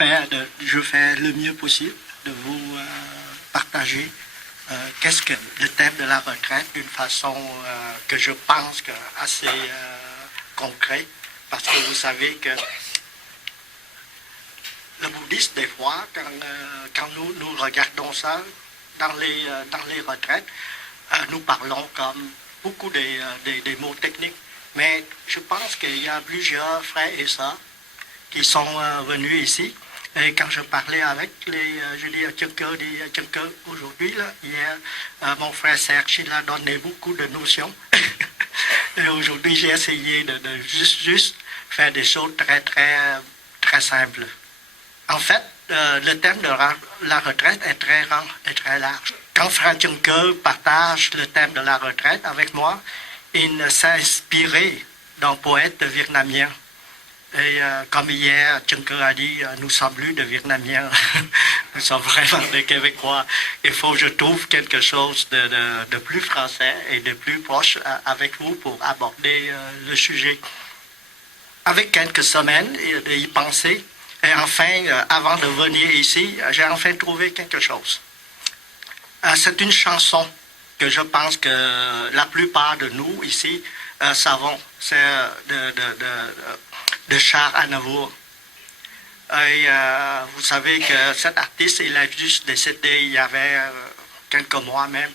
je fais le mieux possible de vous partager qu'est-ce que le thème de la retraite d'une façon que je pense que assez concret, parce que vous savez que le bouddhisme, des fois, quand nous regardons ça dans les retraites, nous parlons comme beaucoup des mots techniques, mais je pense qu'il y a plusieurs frères et sœurs qui sont venus ici. Et quand je parlais avec quelqu'un aujourd'hui, là, hier, mon frère Serge, il a donné beaucoup de notions. Et aujourd'hui, j'ai essayé de juste faire des choses très simples. En fait, le thème de la retraite est très large. Quand Frère Juncker partage le thème de la retraite avec moi, il s'est inspiré d'un poète vietnamien. Et comme hier, Juncker a dit, nous sommes plus de Vietnamiens, nous sommes vraiment des Québécois. Il faut que je trouve quelque chose de plus français et de plus proche avec vous pour aborder le sujet. Avec quelques semaines d'y penser, et enfin, avant de venir ici, j'ai enfin trouvé quelque chose. C'est une chanson que je pense que la plupart de nous ici savons. C'est de Charles Aznavour. Et vous savez que cet artiste, il a juste décédé il y avait quelques mois même.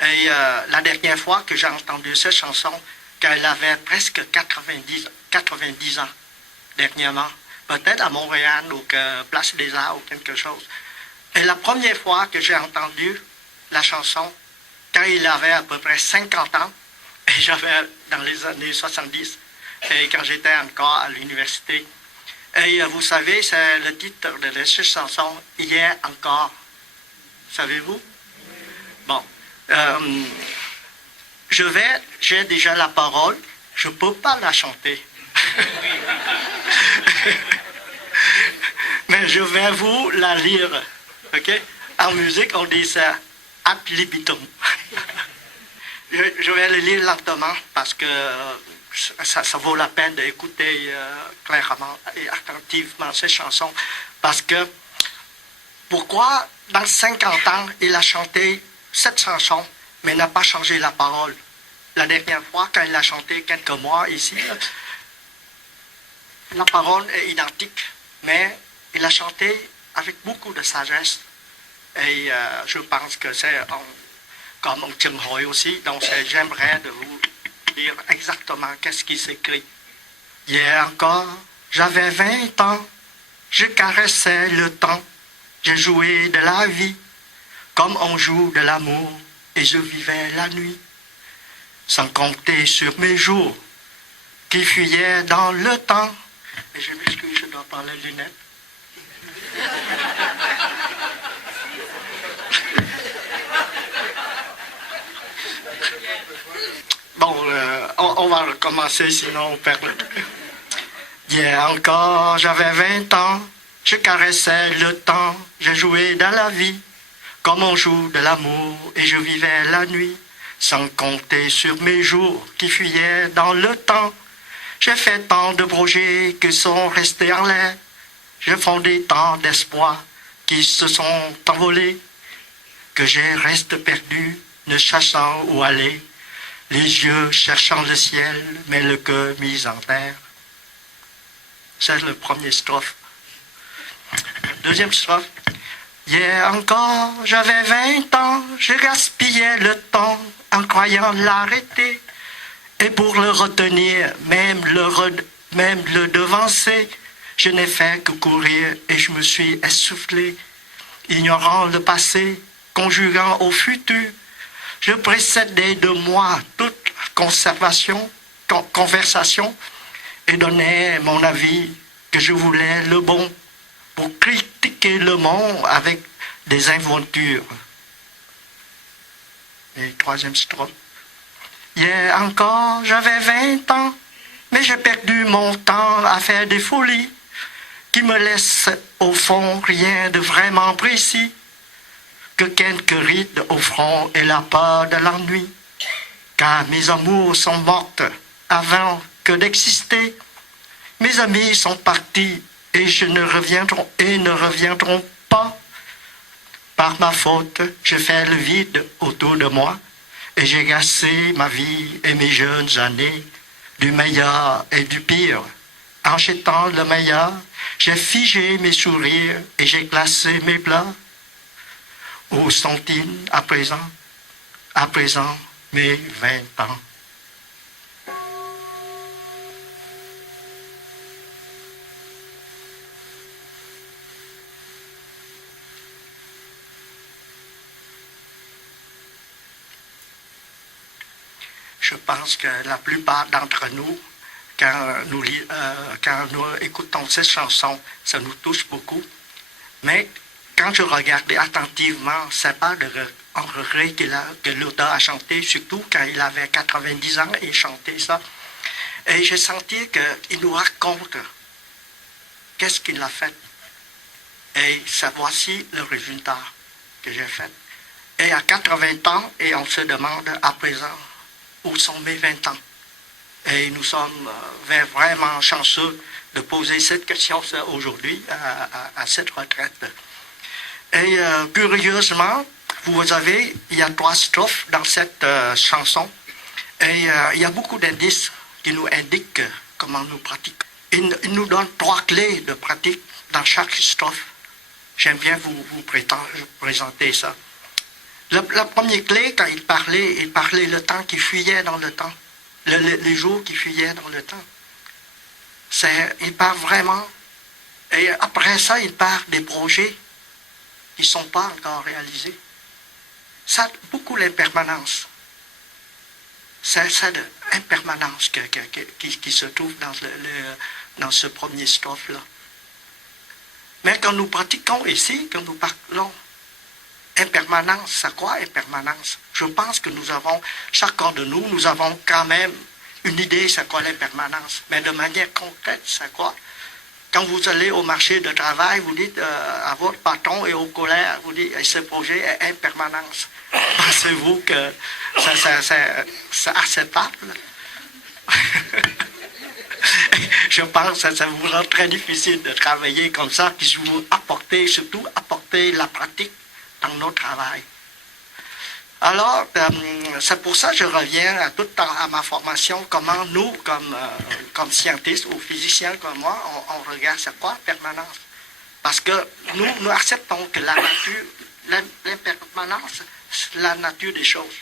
Et la dernière fois que j'ai entendu cette chanson, quand il avait presque 90 ans, dernièrement, peut-être à Montréal ou que Place des Arts ou quelque chose. Et la première fois que j'ai entendu la chanson, quand il avait à peu près 50 ans, et j'avais dans les années 70, et quand j'étais encore à l'université. Et vous savez, c'est le titre de cette chanson, Hier encore. Savez-vous? Bon. J'ai déjà la parole, je ne peux pas la chanter. Mais je vais vous la lire. OK? En musique, on dit ça ad libitum. Je vais le lire lentement parce que ça vaut la peine d'écouter clairement et attentivement ces chansons. Parce que pourquoi dans 50 ans, il a chanté cette chanson, mais n'a pas changé la parole? La dernière fois, quand il a chanté quelques mois ici, la parole est identique, mais il a chanté avec beaucoup de sagesse. Et je pense que c'est comme on Chung Hoi aussi, donc j'aimerais de vous dire exactement qu'est-ce qui s'écrit. Hier encore, j'avais 20 ans, je caressais le temps, je jouais de la vie, comme on joue de l'amour, et je vivais la nuit, sans compter sur mes jours, qui fuyaient dans le temps. Et je m'excuse, je dois prendre les lunettes. Bon, on va recommencer, sinon on perd le temps. Hier encore, j'avais 20 ans, je caressais le temps, je jouais dans la vie, comme on joue de l'amour, et je vivais la nuit, sans compter sur mes jours qui fuyaient dans le temps. J'ai fait tant de projets qui sont restés en l'air, j'ai fondé tant d'espoirs qui se sont envolés, que j'ai resté perdu, ne sachant où aller. Les yeux cherchant le ciel, mais le cœur mis en terre. C'est le premier strophe. Deuxième strophe. Hier encore, j'avais 20 ans, je gaspillais le temps en croyant l'arrêter. Et pour le retenir, même le devancer, je n'ai fait que courir et je me suis essoufflé. Ignorant le passé, conjuguant au futur, je précédais de moi toute conversation et donnais mon avis que je voulais le bon pour critiquer le monde avec des inventures. Et troisième strophe. Hier encore, j'avais 20 ans, mais j'ai perdu mon temps à faire des folies qui me laissent au fond rien de vraiment précis, que quelques rides au front et la peur de l'ennui, car mes amours sont mortes avant que d'exister. Mes amis sont partis et ne reviendront pas. Par ma faute, j'ai fait le vide autour de moi et j'ai gâché ma vie et mes jeunes années du meilleur et du pire. En jetant le meilleur, j'ai figé mes sourires et j'ai glacé mes plats. Où sont-ils à présent mes 20 ans? Je pense que la plupart d'entre nous, quand nous écoutons cette chanson, ça nous touche beaucoup. Mais quand je regardais attentivement, c'est pas un regret que l'auteur a chanté, surtout quand il avait 90 ans et chantait ça. Et j'ai senti qu'il nous raconte qu'est-ce qu'il a fait. Et ça, voici le résultat que j'ai fait. Et à 80 ans, et on se demande à présent, où sont mes 20 ans? Et nous sommes vraiment chanceux de poser cette question aujourd'hui à cette retraite. Et curieusement, il y a 3 strophes dans cette chanson. Et il y a beaucoup d'indices qui nous indiquent comment nous pratiquons. Il nous donne 3 clés de pratique dans chaque strophe. J'aime bien vous présenter ça. La première clé, quand il parlait le temps qui fuyait dans le temps, les jours qui fuyaient dans le temps. Il parle vraiment, et après ça, il parle des projets qui ne sont pas encore réalisés. Ça, beaucoup l'impermanence. C'est l'impermanence qui se trouve dans ce premier strophe-là. Mais quand nous pratiquons ici, quand nous parlons impermanence, c'est quoi impermanence? Je pense que chacun de nous avons quand même une idée c'est quoi l'impermanence. Mais de manière concrète, c'est quoi? Quand vous allez au marché de travail, vous dites à votre patron et aux collègues, vous dites ce projet est impermanence. Pensez-vous que c'est acceptable? Je pense que ça vous rend très difficile de travailler comme ça, puis vous surtout apporter la pratique dans notre travail. Alors, c'est pour ça que je reviens à ma formation, comment nous, comme scientistes ou physiciens comme moi, on regarde c'est quoi la permanence. Parce que nous acceptons que l'impermanence, c'est la nature des choses.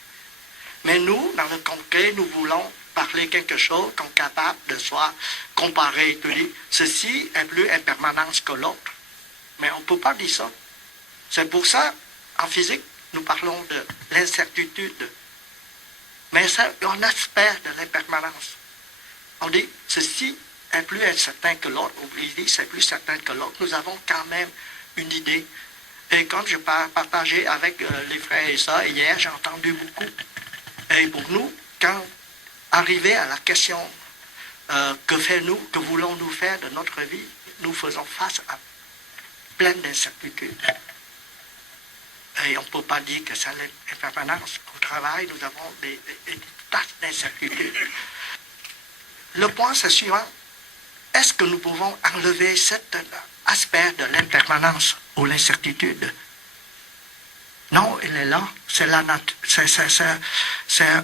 Mais nous, dans le concret, nous voulons parler quelque chose qu'on est capable de soit comparer, tout dire, ceci est plus impermanence que l'autre. Mais on ne peut pas dire ça. C'est pour ça, en physique, nous parlons de l'incertitude. Mais c'est un aspect de l'impermanence. On dit, ceci est plus incertain que l'autre, ou il dit, c'est plus certain que l'autre. Nous avons quand même une idée. Et quand je partageais avec les frères et sœurs hier, j'ai entendu beaucoup. Et pour nous, quand arrivé à la question que voulons-nous faire de notre vie, nous faisons face à plein d'incertitudes. Et on ne peut pas dire que c'est l'impermanence. Au travail, nous avons des tas d'incertitudes. Le point, c'est suivant. Est-ce que nous pouvons enlever cet aspect de l'impermanence ou l'incertitude? Non, il est là. C'est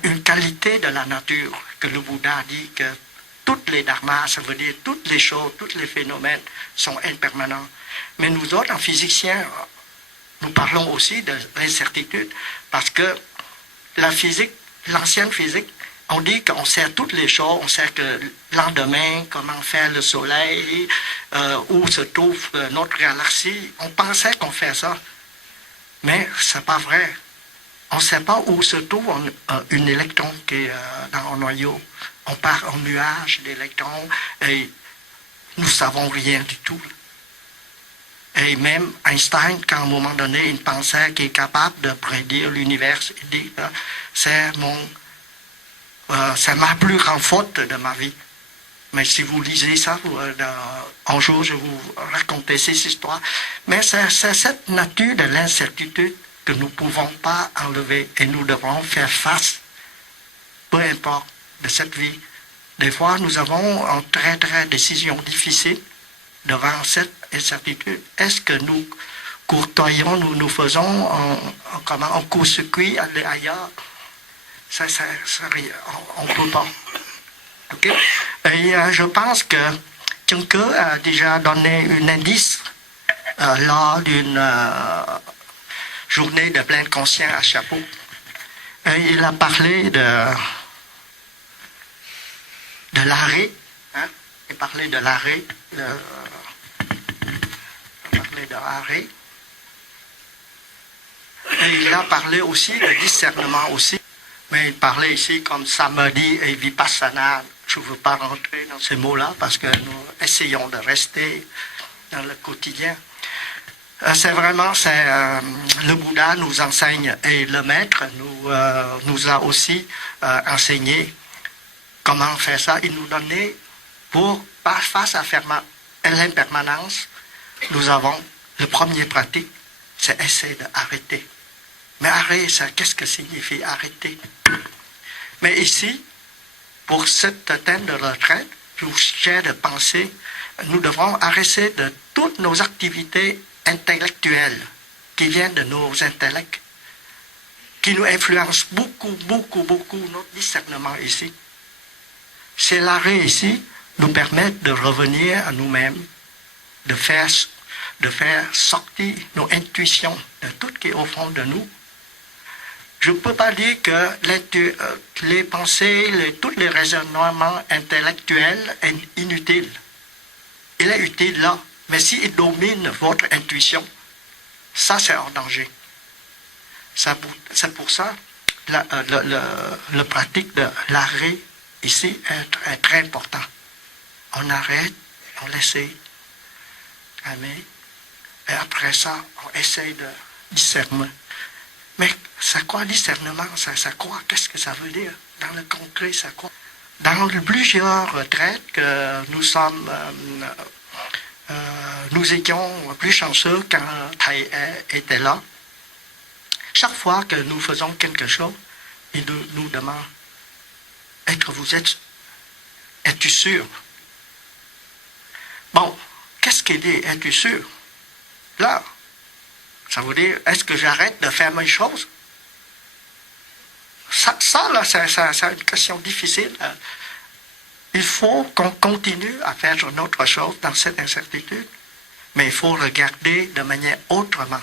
une qualité de la nature que le Bouddha dit que toutes les dharmas, ça veut dire toutes les choses, tous les phénomènes sont impermanents. Mais nous autres, en physiciens, nous parlons aussi de l'incertitude parce que la physique, l'ancienne physique, on dit qu'on sait toutes les choses, on sait que le lendemain, comment faire le soleil, où se trouve notre galaxie. On pensait qu'on fait ça. Mais ce n'est pas vrai. On ne sait pas où se trouve un électron qui est dans un noyau. On part en nuage d'électrons et nous ne savons rien du tout. Et même Einstein, quand à un moment donné, il pensait qu'il est capable de prédire l'univers, il dit c'est ma plus grande faute de ma vie. Mais si vous lisez ça, un jour je vais vous raconter ces histoires. Mais c'est cette nature de l'incertitude que nous ne pouvons pas enlever et nous devrons faire face, peu importe, de cette vie. Des fois, nous avons une très, très décision difficile devant cette incertitude. Est-ce que nous courtoyons, nous faisons en court-circuit, aller ailleurs? On ne peut pas. Okay? Et je pense que Juncker a déjà donné un indice lors d'une journée de pleine conscience à Chapeau. Il a parlé de l'arrêt. Hein? Il a parlé de l'arrêt. Il a parlé de l'arrêt. Et il a parlé aussi de discernement aussi. Mais il parlait ici comme samadhi et vipassana. Je ne veux pas rentrer dans ces mots-là parce que nous essayons de rester dans le quotidien. C'est vraiment, le Bouddha nous enseigne et le maître nous a aussi enseigné comment faire ça. Il nous donnait, face à l'impermanence, nous avons le premier pratique, c'est essayer d'arrêter. Mais arrêter, qu'est-ce que signifie arrêter? Mais ici, pour ce thème de retraite, je vous suggère de penser, nous devrons arrêter de toutes nos activités intellectuelles qui viennent de nos intellects, qui nous influencent beaucoup notre discernement ici. C'est l'arrêt ici nous permet de revenir à nous-mêmes, de faire sortir nos intuitions de tout ce qui est au fond de nous. Je ne peux pas dire que les pensées, tous les raisonnements intellectuels sont inutiles. Il est utile là, mais s'il domine votre intuition, ça c'est en danger. C'est pour ça que le pratique de l'arrêt ici est très important. On arrête, on essaie. Amen. Et après ça, on essaie de discerner. Mais c'est quoi discernement? C'est quoi? Qu'est-ce que ça veut dire? Dans le concret, c'est quoi? Dans plusieurs retraites que nous étions plus chanceux quand Thầy était là. Chaque fois que nous faisons quelque chose, il nous demande, es-tu sûr? Bon, qu'est-ce qu'il dit? Es-tu sûr? Là, ça veut dire, est-ce que j'arrête de faire mes choses? Ça là, c'est une question difficile. Il faut qu'on continue à faire notre chose dans cette incertitude, mais il faut regarder de manière autrement.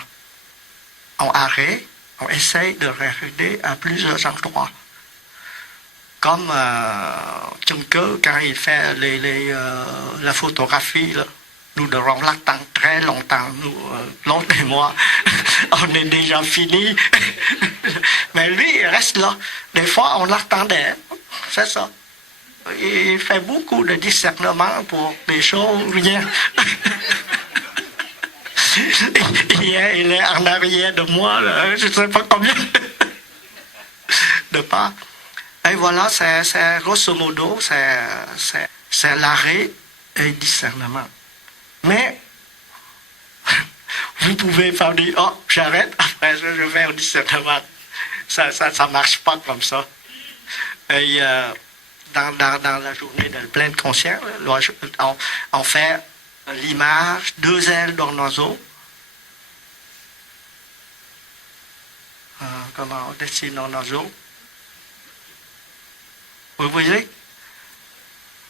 On arrête, on essaye de regarder à plusieurs endroits. Comme Juncker, quand il fait la photographie, là, nous devrons l'attendre très longtemps. L'autre et moi, on est déjà fini. Mais lui, il reste là. Des fois, on l'attendait. C'est ça. Il fait beaucoup de discernement pour des choses, rien. Il est en arrière de moi, là, je ne sais pas combien de pas. Et voilà, c'est grosso modo, c'est l'arrêt et le discernement. Mais vous pouvez pas dire, oh, j'arrête, après ça, je vais faire le discernement. Ça ne marche pas comme ça. Et dans la journée de pleine conscience, on fait l'image, 2 ailes d'un oiseau. Comment on dessine un oiseau? Vous voyez?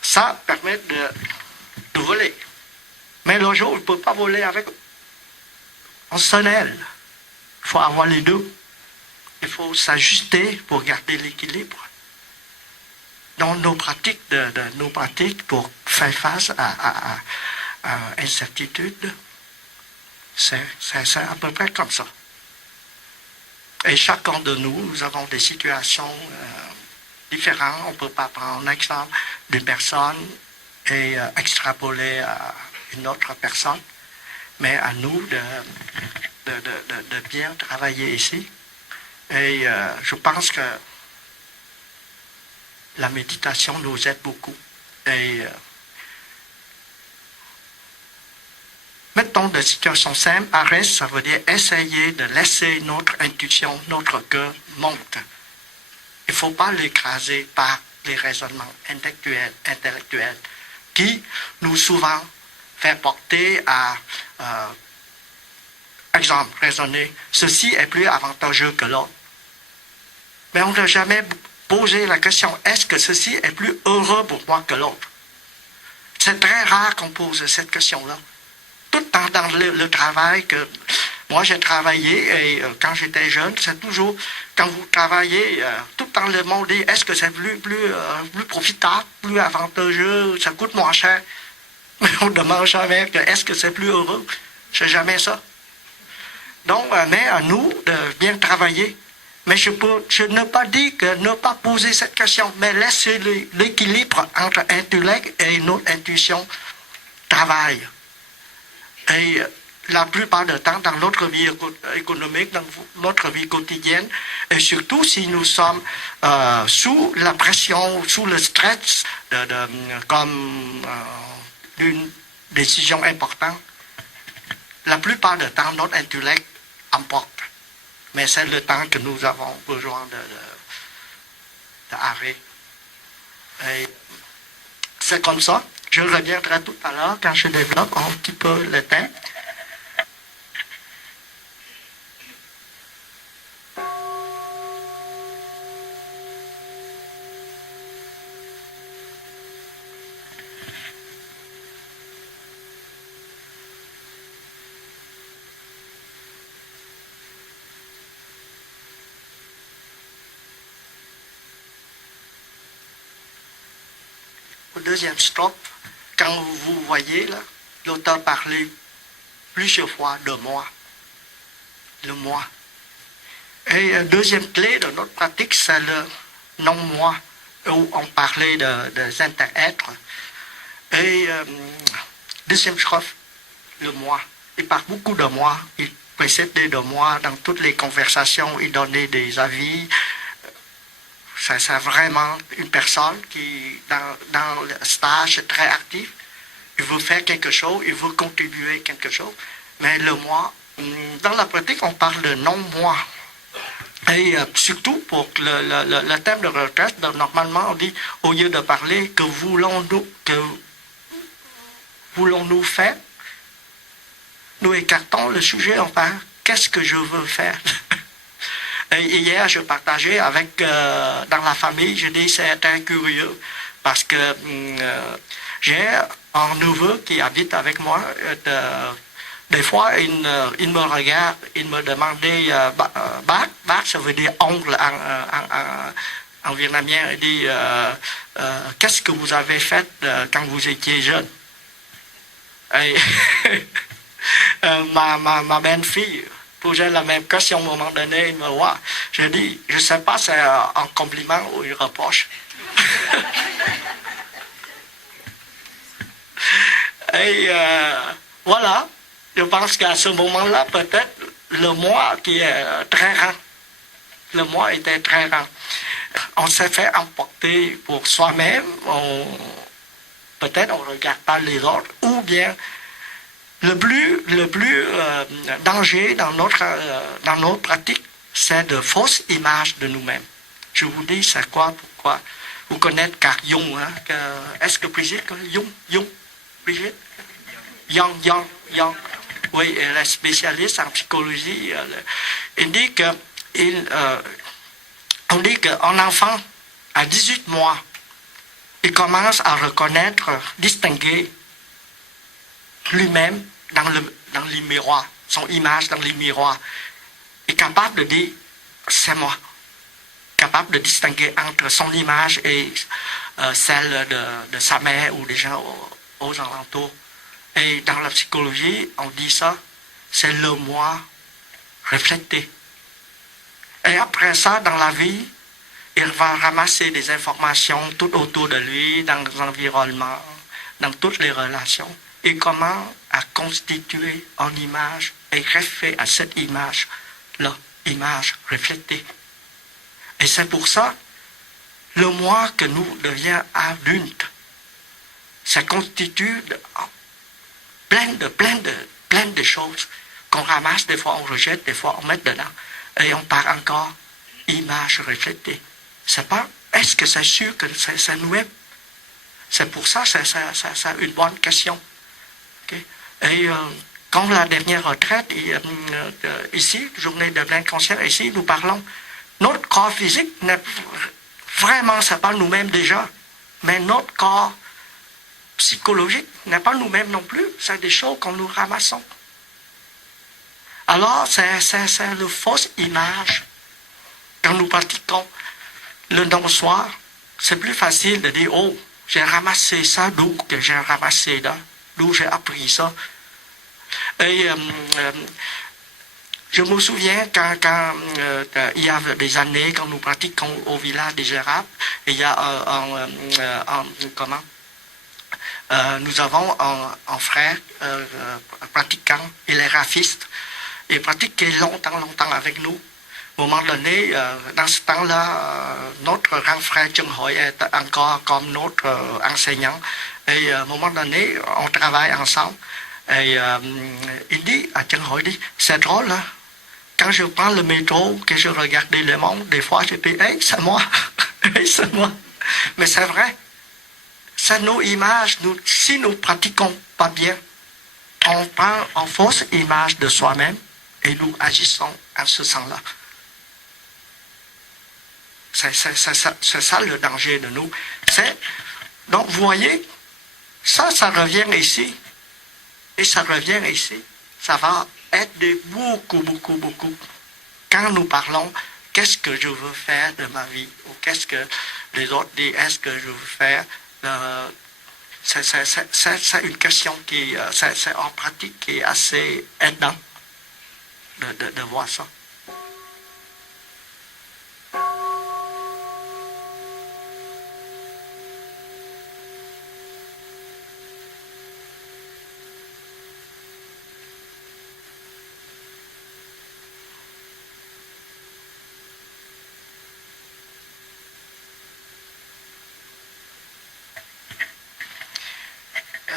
Ça permet de voler. Mais l'oiseau, il ne peut pas voler avec en sonnelle. Il faut avoir les deux. Il faut s'ajuster pour garder l'équilibre. Dans nos pratiques, nos pratiques pour faire face à l'incertitude, c'est à peu près comme ça. Et chacun de nous avons des situations différentes. On ne peut pas prendre un exemple d'une personne et extrapoler à une autre personne, mais à nous de bien travailler ici. Et je pense que la méditation nous aide beaucoup. Et mettons des situations simples, arrêt, ça veut dire essayer de laisser notre intuition, notre cœur monter. Il ne faut pas l'écraser par les raisonnements intellectuels qui nous souvent faire porter à, exemple, raisonner, ceci est plus avantageux que l'autre. Mais on n'a jamais posé la question, est-ce que ceci est plus heureux pour moi que l'autre? C'est très rare qu'on pose cette question-là. Tout le temps dans le travail que moi j'ai travaillé, et quand j'étais jeune, c'est toujours, quand vous travaillez, tout le temps le monde dit, est-ce que c'est plus profitable, plus avantageux, ça coûte moins cher? Mais on ne demande jamais, est-ce que c'est plus heureux? C'est jamais ça. Donc, mais à nous de bien travailler. Mais je ne pas dire que ne pas poser cette question, mais laisser l'équilibre entre intellect et notre intuition travaille. Et la plupart du temps, dans notre vie économique, dans notre vie quotidienne, et surtout si nous sommes sous la pression, sous le stress, comme d'une décision importante, la plupart du temps, notre intellect emporte. Mais c'est le temps que nous avons besoin d'arrêt. Et c'est comme ça. Je reviendrai tout à l'heure quand je développe un petit peu le thème. Au deuxième strophe, quand vous voyez là, l'auteur parlait plusieurs fois de moi, le moi. Et deuxième clé de notre pratique, c'est le non-moi, où on parlait des interêtres. Et deuxième strophe, le moi. Il parle beaucoup de moi, il précédait de moi dans toutes les conversations, il donnait des avis. C'est vraiment une personne qui, dans le stage, est très active. Il veut faire quelque chose, il veut contribuer quelque chose. Mais le moi, dans la pratique, on parle de non-moi. Et surtout pour le thème de retraite, normalement, on dit, au lieu de parler, que voulons-nous faire, nous écartons le sujet, on parle, qu'est-ce que je veux faire? Et hier, je partageais avec, dans la famille, je dis, c'est très curieux, parce que j'ai un neveu qui habite avec moi. Des fois, il me regarde, il me demandait, bác, ça veut dire oncle en vietnamien, il dit, qu'est-ce que vous avez fait quand vous étiez jeune? Et ma belle-fille posait la même question à un moment donné, il me voit. J'ai dit, je ne sais pas, c'est un compliment ou une reproche. Et voilà, je pense qu'à ce moment-là, peut-être, le moi qui est très rare. Le moi était très rare. On s'est fait emporter pour soi-même, peut-être on ne regarde pas les autres, ou bien le plus danger dans notre pratique, c'est de fausses images de nous-mêmes. Je vous dis, c'est quoi, pourquoi? Vous connaissez Carl Jung, hein? Est-ce que Brigitte connaît Jung? Brigitte? Jung. Oui, elle est spécialiste en psychologie. Il dit on dit qu'un enfant, à 18 mois, il commence à reconnaître, distinguer lui-même dans les miroirs, son image dans les miroirs, est capable de dire c'est moi, capable de distinguer entre son image et celle de sa mère ou des gens aux alentours. Et dans la psychologie, on dit ça, c'est le moi reflété. Et après ça, dans la vie, il va ramasser des informations tout autour de lui, dans l'environnement, dans toutes les relations. Et comment à constituer en image et greffer à cette image-là, image reflétée. Et c'est pour ça, le moi que nous devient adulte, ça constitue plein de choses qu'on ramasse, des fois on rejette, des fois on met dedans, et on part encore image reflétée. C'est pas, est-ce que c'est sûr que c'est nous-mêmes? C'est pour ça, c'est une bonne question. Okay. Et quand la dernière retraite, ici, journée de plein conscience, ici, nous parlons, notre corps physique, vraiment, ce n'est pas nous-mêmes déjà, mais notre corps psychologique n'est pas nous-mêmes non plus, c'est des choses que nous ramassons. Alors, c'est une fausse image. Quand nous pratiquons le non-soi, c'est plus facile de dire, oh, j'ai ramassé ça, d'où que j'ai ramassé là, d'où j'ai appris ça. Et je me souviens quand il y a des années, quand nous pratiquons au village des Érables, il y a nous avons un frère pratiquant, il est graphiste, il pratiquait longtemps avec nous. À un moment donné, dans ce temps-là, notre grand frère Chung Hoi est encore comme notre enseignant. Et à un moment donné, on travaille ensemble. Et il dit à Chung Hoi, c'est drôle, hein? Quand je prends le métro, que je regarde le monde, des fois je dis, hey, c'est moi, hey, c'est moi. Mais c'est vrai, c'est nos images. Si nous ne pratiquons pas bien, on prend une fausse image de soi-même et nous agissons en ce sens-là. C'est ça le danger de nous. Donc, vous voyez, ça revient ici. Et ça revient ici. Ça va être de beaucoup. Quand nous parlons, qu'est-ce que je veux faire de ma vie? Ou qu'est-ce que les autres disent, est-ce que je veux faire? C'est une question c'est en pratique qui est assez aidant de voir ça.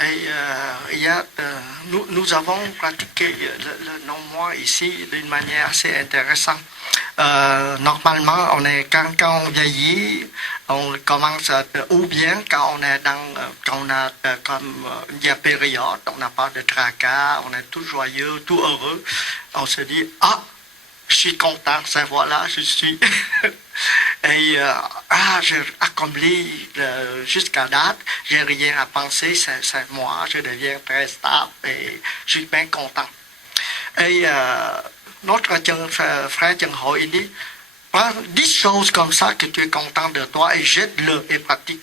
Et nous avons pratiqué le non-moi ici d'une manière assez intéressante. Normalement, quand on vieillit, on commence ou bien quand on est quand on a comme une période, on n'a pas de tracas, on est tout joyeux, tout heureux, on se dit, ah, je suis content, c'est voilà, je suis. Et j'ai accompli jusqu'à date, j'ai rien à penser, c'est moi, je deviens très stable et je suis bien content. Et notre frère Chung Hoi, il dit, prends 10 choses comme ça que tu es content de toi et jette-le et pratique.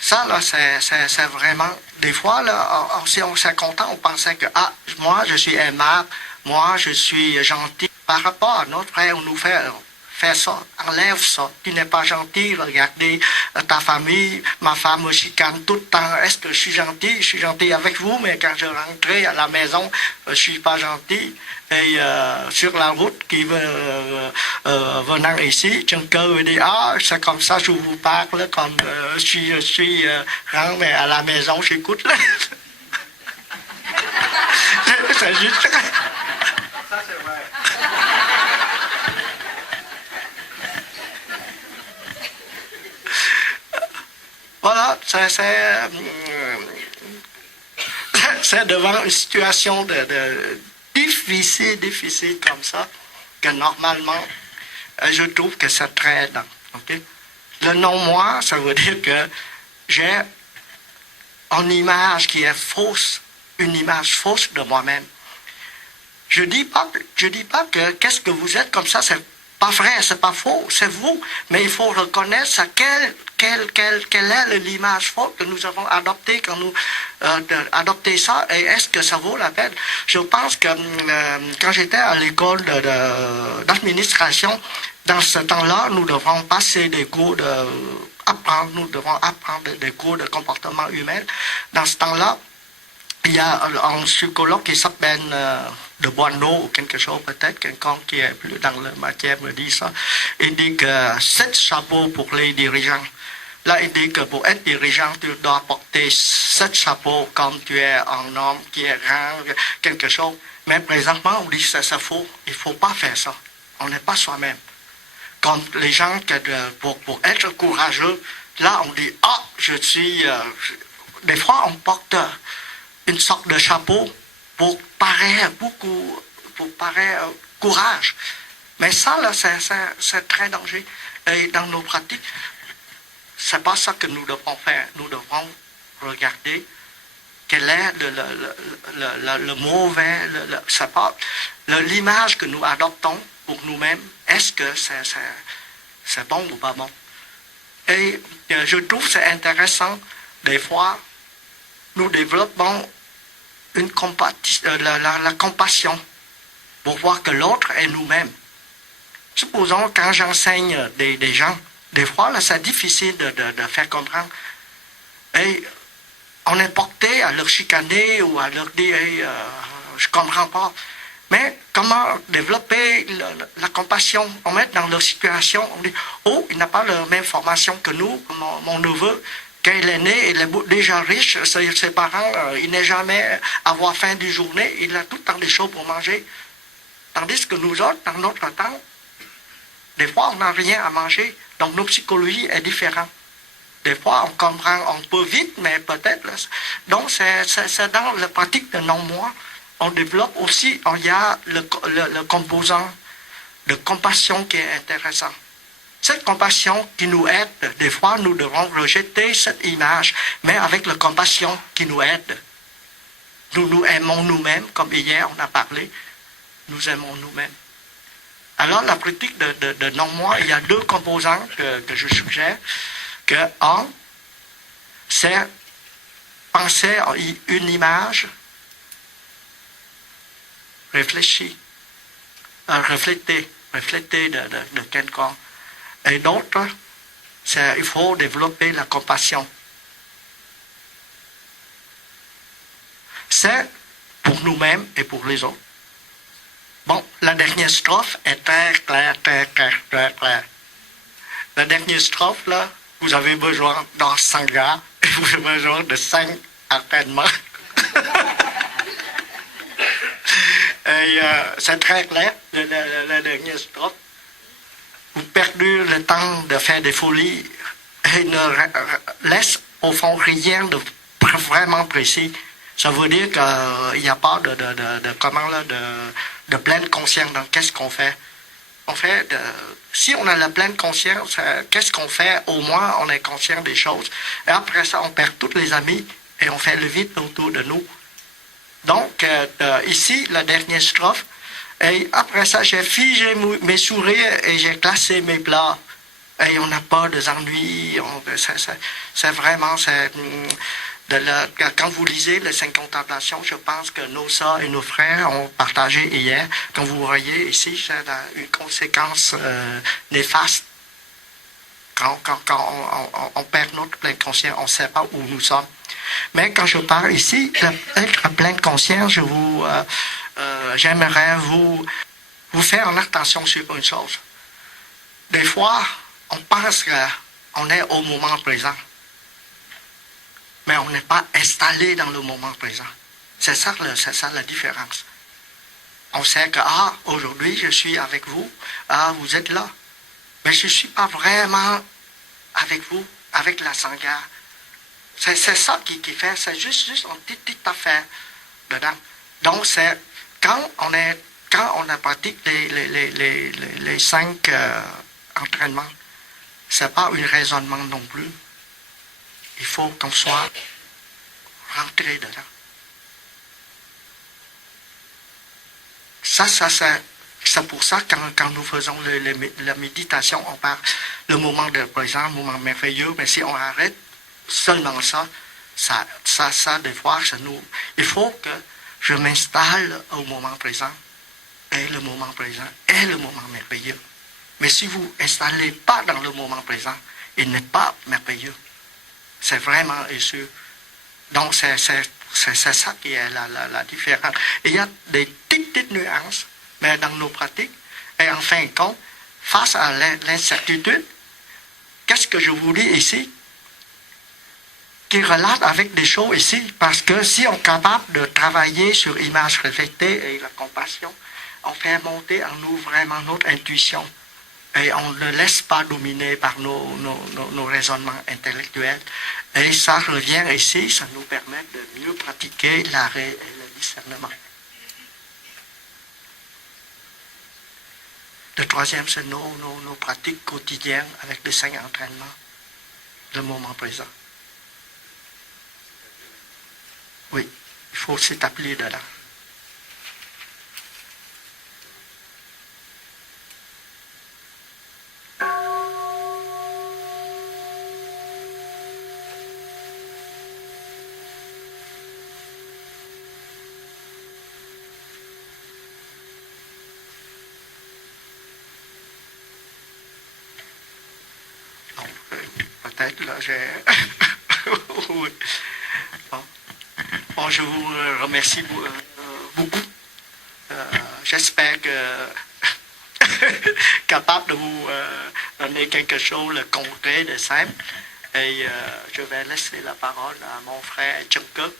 Ça, là, c'est vraiment, des fois, là, si on s'est content, on pensait que, ah, moi, je suis aimable, moi, je suis gentil. Par rapport à notre frère, on nous fait ça, enlève ça. Tu n'es pas gentil, regardez ta famille, ma femme me chicane tout le temps. Est-ce que je suis gentil? Je suis gentil avec vous, mais quand je rentrais à la maison, je ne suis pas gentil. Et sur la route qui venant ici, quelqu'un me dit, ah, c'est comme ça, je vous parle, comme je suis grand, mais à la maison, j'écoute. C'est juste. Ça, c'est vrai. Voilà, c'est devant une situation difficile comme ça, que normalement, je trouve que c'est très aidant. Okay? Le non-moi, ça veut dire que j'ai une image qui est fausse, une image fausse de moi-même. Je dis pas que qu'est-ce que vous êtes comme ça, c'est pas vrai, c'est pas faux, c'est vous. Mais il faut reconnaître quelle est l'image fausse que nous avons adoptée quand nous adopté ça, et est-ce que ça vaut la peine? Je pense que quand j'étais à l'école d'administration, dans ce temps-là, nous devrons passer des cours nous devons apprendre des cours de comportement humain. Dans ce temps-là, il y a un psychologue qui s'appelle de Boineau ou quelque chose peut-être, quelqu'un qui est plus dans la matière me dit ça. Il dit que 7 chapeaux pour les dirigeants. Là, il dit que pour être dirigeant, tu dois porter 7 chapeaux comme tu es un homme qui est grand, quelque chose. Mais présentement, on dit que c'est faux. Il ne faut pas faire ça. On n'est pas soi-même. Comme les gens, pour être courageux, là, on dit, ah, je suis... des fois, on porte une sorte de chapeau pour paraître beaucoup, pour paraître courage. Mais ça, là, c'est très dangereux. Et dans nos pratiques, c'est pas ça que nous devons faire. Nous devons regarder quel est le mauvais, c'est pas l'image que nous adoptons pour nous-mêmes. Est-ce que c'est bon ou pas bon? Et je trouve que c'est intéressant. Des fois, nous développons la compassion pour voir que l'autre est nous-mêmes. Supposons, quand j'enseigne des gens, des fois, là, c'est difficile de faire comprendre. Et on est porté à leur chicaner ou à leur dire hey, je ne comprends pas. Mais comment développer la compassion? On met dans leur situation, on dit oh, il n'a pas la même formation que nous, mon neveu. Quand il est né, il est déjà riche, ses parents, il n'est jamais avoir faim du journée, il a tout le temps des choses pour manger. Tandis que nous autres, dans notre temps, des fois, on n'a rien à manger. Donc, notre psychologie est différente. Des fois, on comprend, on peut vite, mais peut-être. Donc, c'est dans la pratique de non-moi, on développe aussi, il y a le composant de compassion qui est intéressant. Cette compassion qui nous aide, des fois, nous devons rejeter cette image, mais avec la compassion qui nous aide. Nous aimons nous-mêmes, comme hier on a parlé, nous aimons nous-mêmes. Alors, la pratique de non-moi, il y a deux composants que je suggère. Que un, c'est penser à une image réfléchie, refléter de quelqu'un. Et d'autre, c'est il faut développer la compassion. C'est pour nous-mêmes et pour les autres. Bon, la dernière strophe est très claire. La dernière strophe, là, vous avez besoin d'un sangha et vous avez besoin de 5 entraînements. Et c'est très clair, la dernière strophe. Vous perdez le temps de faire des folies et ne laisse au fond rien de vraiment précis. Ça veut dire qu'il n'y a pas de pleine conscience dans qu'est-ce qu'on fait. On fait si on a la pleine conscience, qu'est-ce qu'on fait? Au moins, on est conscient des choses. Et après ça, on perd tous les amis et on fait le vide autour de nous. Donc, ici, la dernière strophe. Et après ça, j'ai figé mes sourires et j'ai classé mes plats. Et on n'a pas d'ennuis. C'est vraiment... quand vous lisez les 5 contemplations, je pense que nos sœurs et nos frères ont partagé hier. Quand vous voyez ici, c'est une conséquence néfaste. Quand on perd notre pleine conscience, on ne sait pas où nous sommes. Mais quand je parle ici, être plein de conscience, j'aimerais vous faire une attention sur une chose. Des fois, on pense qu'on est au moment présent. Mais on n'est pas installé dans le moment présent. C'est ça la différence. On sait que, aujourd'hui, je suis avec vous. Vous êtes là. Mais je ne suis pas vraiment avec vous, avec la sangha. C'est ça qui fait, c'est juste une petite affaire dedans. Donc, c'est quand on a pratiqué les 5 entraînements, ce n'est pas un raisonnement non plus. Il faut qu'on soit rentré dedans. C'est pour ça que quand nous faisons la méditation, on parle le moment de présent, le moment merveilleux, mais si on arrête seulement ça des fois, il faut que je m'installe au moment présent. Et le moment présent est le moment merveilleux. Mais si vous ne installez pas dans le moment présent, il n'est pas merveilleux. C'est vraiment sûr. Donc, c'est ça qui est la différence. Et il y a des petites nuances, mais dans nos pratiques, et en fin de compte, face à l'incertitude, qu'est-ce que je vous dis ici? Qui relate avec des choses ici, parce que si on est capable de travailler sur l'image reflétée et la compassion, on fait monter en nous vraiment notre intuition. Et on ne laisse pas dominer par nos raisonnements intellectuels. Et ça revient ici, ça nous permet de mieux pratiquer l'arrêt et le discernement. Le troisième, c'est nos pratiques quotidiennes avec les 5 entraînements, le moment présent. Oui, il faut s'établir dedans. Peut-être, là, j'ai... oui. Bon, je vous remercie beaucoup. J'espère que capable de vous donner quelque chose de concret, de simple. Et je vais laisser la parole à mon frère Tchunke.